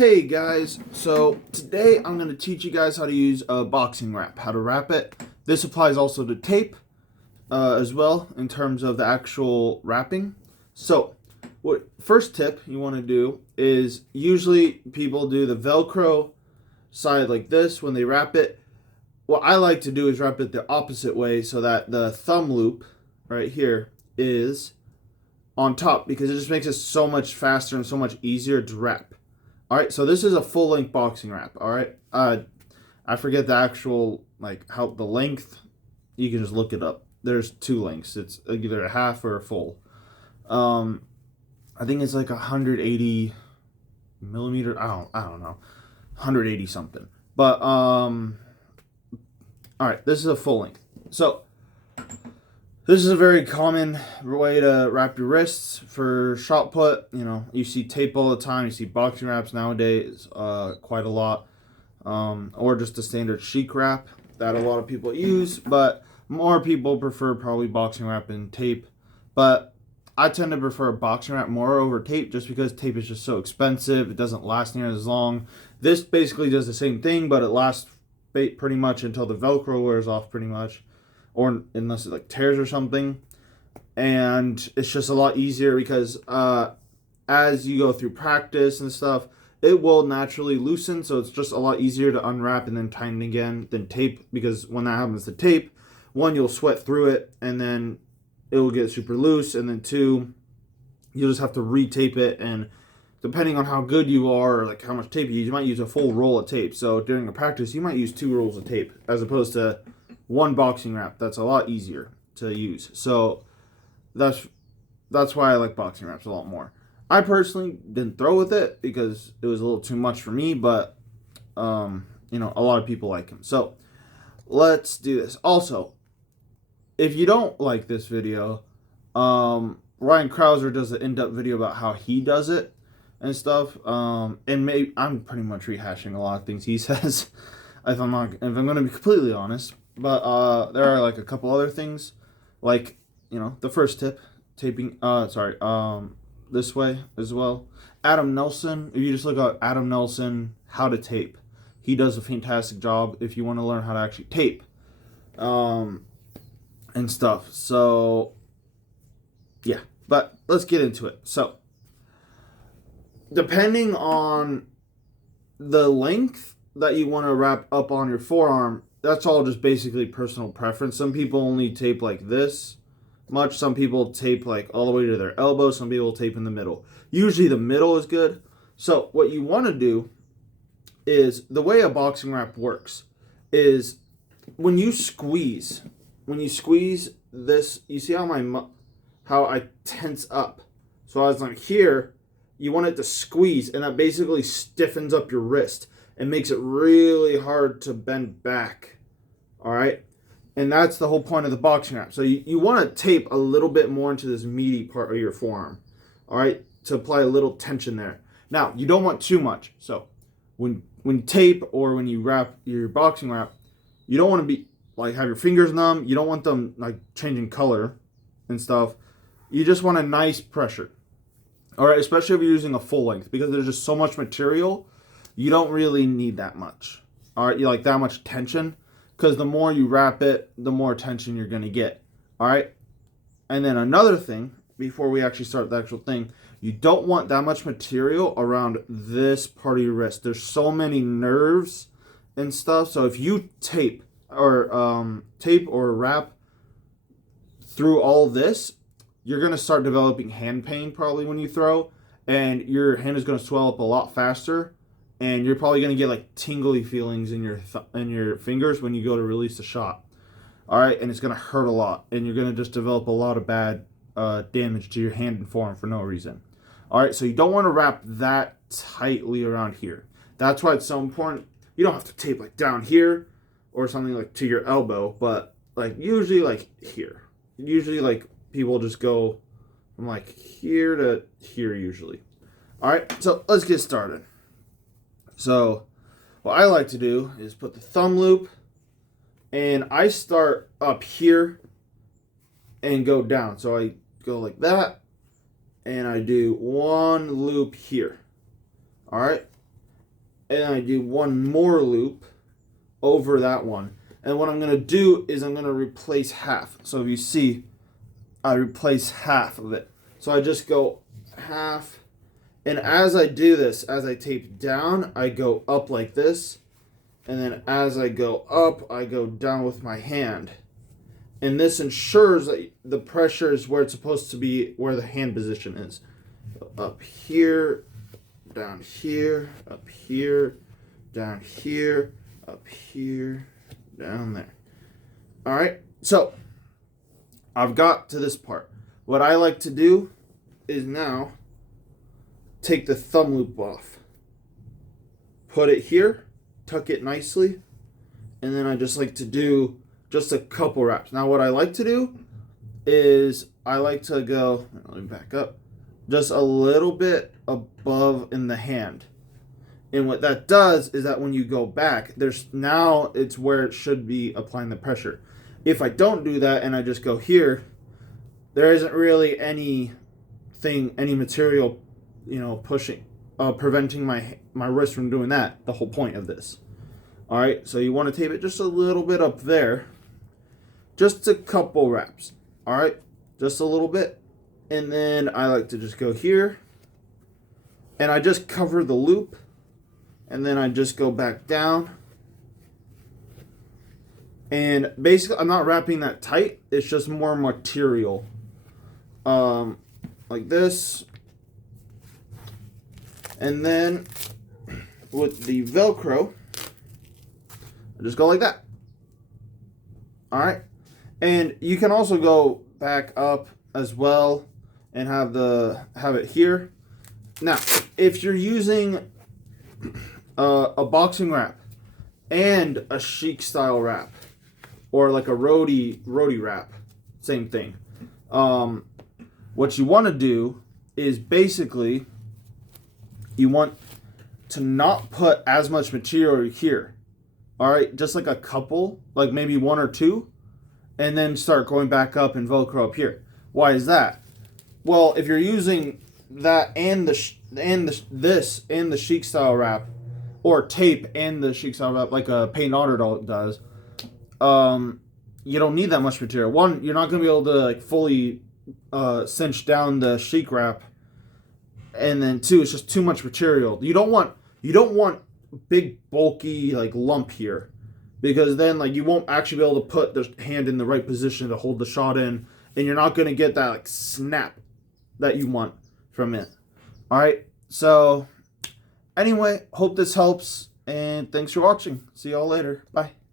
Hey guys, so today I'm going to teach you guys how to use a boxing wrap, how to wrap it. This applies also to tape as well in terms of the actual wrapping. So, what first tip you want to do is usually people do the Velcro side like this when they wrap it. What I like to do is wrap it the opposite way so that the thumb loop right here is on top because it just makes it so much faster and so much easier to wrap. All right, so this is a full-length boxing wrap. All right, I forget the actual how the length. You can just look it up. There's two lengths. It's either a half or a full. I think it's like 180 millimeter. I don't know, 180 something. But all right, this is a full length. So this is a very common way to wrap your wrists for shot put. You know, you see tape all the time. You see boxing wraps nowadays quite a lot. Or just a standard chic wrap that a lot of people use. But more people prefer probably boxing wrap and tape. But I tend to prefer boxing wrap more over tape just because tape is just so expensive. It doesn't last near as long. This basically does the same thing, but it lasts pretty much until the Velcro wears off pretty much. Or unless it tears or something. And it's just a lot easier because as you go through practice and stuff, it will naturally loosen. So it's just a lot easier to unwrap and then tighten again than tape. Because when that happens to tape, one, you'll sweat through it and then it will get super loose. And then two, you'll just have to retape it. And depending on how good you are or how much tape you use, you might use a full roll of tape. So during a practice, you might use 2 rolls of tape as opposed to one boxing wrap. That's a lot easier to use. So that's why I like boxing wraps a lot more. I personally didn't throw with it because it was a little too much for me, but a lot of people like them. So let's do this. Also, if you don't like this video, Ryan Crouser does an in-depth video about how he does it and stuff. And maybe I'm pretty much rehashing a lot of things he says. If I'm going to be completely honest. But there are a couple other things, the first tip, taping. This way as well. Adam Nelson. If you just look up Adam Nelson, how to tape, he does a fantastic job. If you want to learn how to actually tape, and stuff. So yeah, but let's get into it. So depending on the length that you want to wrap up on your forearm. That's all just basically personal preference. Some people only tape like this much. Some people tape all the way to their elbow. Some people tape in the middle. Usually the middle is good. So what you want to do is, the way a boxing wrap works is when you squeeze this, you see how I tense up. So as I'm here, you want it to squeeze, and that basically stiffens up your wrist. It makes it really hard to bend back. All right? And that's the whole point of the boxing wrap. So you want to tape a little bit more into this meaty part of your forearm. All right? To apply a little tension there. Now, you don't want too much. So when you tape or when you wrap your boxing wrap, you don't want to be have your fingers numb. You don't want them changing color and stuff. You just want a nice pressure. All right? Especially if you're using a full length, because there's just so much material. You don't really need that much. All right, you that much tension, because the more you wrap it, the more tension you're going to get. All right, and then another thing, before we actually start the actual thing, you don't want that much material around this part of your wrist. There's so many nerves and stuff. So if you tape or wrap through all this, you're going to start developing hand pain probably when you throw, and your hand is going to swell up a lot faster. And you're probably going to get tingly feelings in your fingers when you go to release the shot. All right, and it's going to hurt a lot. And you're going to just develop a lot of bad damage to your hand and forearm for no reason. All right, so you don't want to wrap that tightly around here. That's why it's so important. You don't have to tape down here or something to your elbow, but usually here. Usually people just go from here to here usually. All right, so let's get started. So what I like to do is put the thumb loop, and I start up here and go down. So I go like that, and I do one loop here. All right. and I do one more loop over that one. And what I'm going to do is I'm going to replace half. So if you see, I replace half of it. So I just go half. And as I do this, as I tape down, I go up like this. And then as I go up, I go down with my hand. And this ensures that the pressure is where it's supposed to be, where the hand position is. Up here, down here, up here, down here, up here, down there. All right, so I've got to this part. What I like to do is now take the thumb loop off, put it here, tuck it nicely, and then I just like to do just a couple wraps. Now what I like to do is I like to go, let me back up, just a little bit above in the hand. And what that does is that when you go back, now it's where it should be applying the pressure. If I don't do that and I just go here, there isn't really any material, pushing, preventing my wrist from doing that. The whole point of this. All right, so you want to tape it just a little bit up there, just a couple wraps. All right, just a little bit, and then I like to just go here, and I just cover the loop. And then I just go back down. And basically, I'm not wrapping that tight. It's just more material. Like this. And then with the Velcro, I just go like that. All right. And you can also go back up as well and have it here. Now, if you're using a boxing wrap and a chic style wrap, or like a roadie wrap, same thing. What you want to do is basically you want to not put as much material here. All right, just like a couple, like maybe one or two, and then start going back up and Velcro up here. Why is that? Well, if you're using that and the chic style wrap, or tape and the chic style wrap, like a paint on does, you don't need that much material. One, you're not going to be able to fully cinch down the chic wrap, and then two, it's just too much material. You don't want big bulky lump here, because then you won't actually be able to put the hand in the right position to hold the shot in, and you're not going to get that snap that you want from it. All right, so anyway, hope this helps, and thanks for watching. See y'all later. Bye.